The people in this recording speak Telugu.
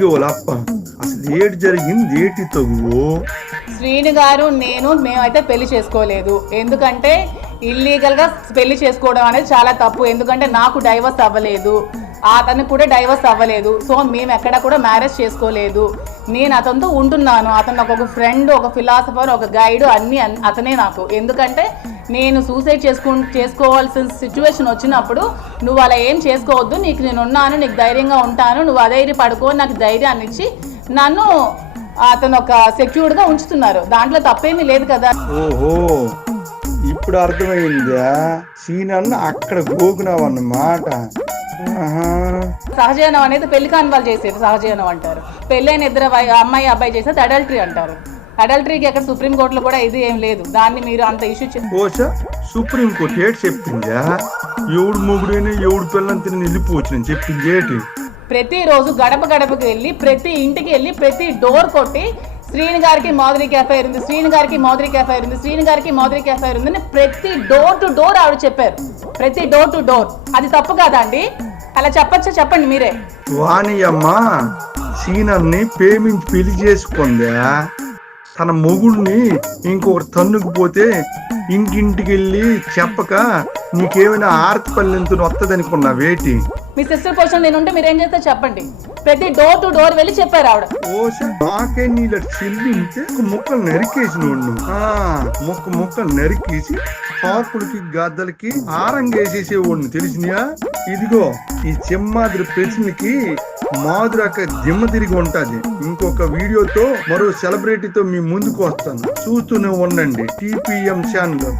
ఇదిగో లప్ప అసలు ఏటి జరిగింది ఏటి తగువు. శ్రీను గారు మేమైతే పెళ్లి చేసుకోలేదు. ఎందుకంటే ఇల్లీగల్గా పెళ్లి చేసుకోవడం అనేది చాలా తప్పు. ఎందుకంటే నాకు డైవర్స్ అవ్వలేదు, అతనికి కూడా డైవర్స్ అవ్వలేదు. సో మేము ఎక్కడ కూడా మ్యారేజ్ చేసుకోలేదు. నేను అతనితో ఉంటున్నాను. అతను నాకు ఒక ఫ్రెండ్, ఒక ఫిలాసఫర్, ఒక గైడ్, అన్నీ అతనే నాకు. ఎందుకంటే నేను సూసైడ్ చేసుకోవాల్సిన సిచ్యువేషన్ వచ్చినప్పుడు నువ్వు అలా ఏం చేసుకోవద్దు, నీకు నేను ఉన్నాను, నీకు ధైర్యంగా ఉంటాను, నువ్వు అధైర్య పడుకో, నాకు ధైర్యాన్ని ఇచ్చి నన్ను అతను ఒక సెక్యూర్డ్గా ఉంచుతున్నారు. దాంట్లో తప్పేమీ లేదు కదా. ఓహో, ఇప్పుడు అర్థమైందా? సీనన్న అక్కడ గోకునావు అన్నమాట. సహజీవనం అనేది పెళ్లి కాని వాళ్ళు చేసేది సహజీవనం అంటారు. పెళ్ళైన ఇద్దరు అమ్మాయి అబ్బాయి చేసేది అడల్టరీ అంటారు. అడల్టరీకి ఎక్కడ సుప్రీంకోర్టులో కూడా ఇది ఏం లేదు. దాన్ని మీరు అంత ఇష్యూ సుప్రీంకోర్టు ఏటి చెప్పిందా? ఎవడు మొగుడైనా ఎవడు పిల్లని తిని వెళ్ళిపోవచ్చు చెప్పింది ఏటి? ప్రతిరోజు గడప గడపకి వెళ్ళి, ప్రతి ఇంటికి వెళ్ళి, ప్రతి డోర్ కొట్టి శ్రీను గారికి మాధురికి ఎఫ్ఐఆర్ ఉంది, శ్రీను గారికి మాధురికి ఎఫ్ఐఆర్ ఉంది, శ్రీను గారికి మాధురికి ఎఫ్ఐఆర్ ఉంది, ప్రతి డోర్ టు డోర్ ఆవిడ చెప్పారు. ప్రతి డోర్ టు డోర్. అది తప్పు కాదా అండి? అలా చెప్పచ్చా? చెప్పండి మీరే. వాణి అమ్మ సీనర్ని ప్రేమించి పెళ్లి చేసుకుందా. తన మొగుడిని ఇంకొకటి తన్నుకుపోతే ఇంటింటికి వెళ్ళి చెప్పక నీకేమైనా ఆర్తి పల్లెంతో వస్తుందనుకున్నా వేటి? మీ సిస్టర్ పొజిషన్ నేనుంటే మీరేం చేస్తారు చెప్పండి. ప్రతి డోర్ టు డోర్ వెళ్ళి చెప్పారు ఆవిడ. నాకే నీళ్ళ చెల్లింటే ముక్కలు నరికేసి ముక్కలు నరికేసి పాకులకి గద్దలకి ఆరంగేసేసేవాడిని తెలిసినా? ఇదిగో ఈ చెమ్మాదిరి ప్రశ్నకి మాధురక దిమ్మ తిరిగి ఉంటది. ఇంకొక వీడియోతో మరో సెలబ్రిటీతో మీ ముందుకు వస్తాను, చూస్తూనే ఉండండి TPM ఛానల్.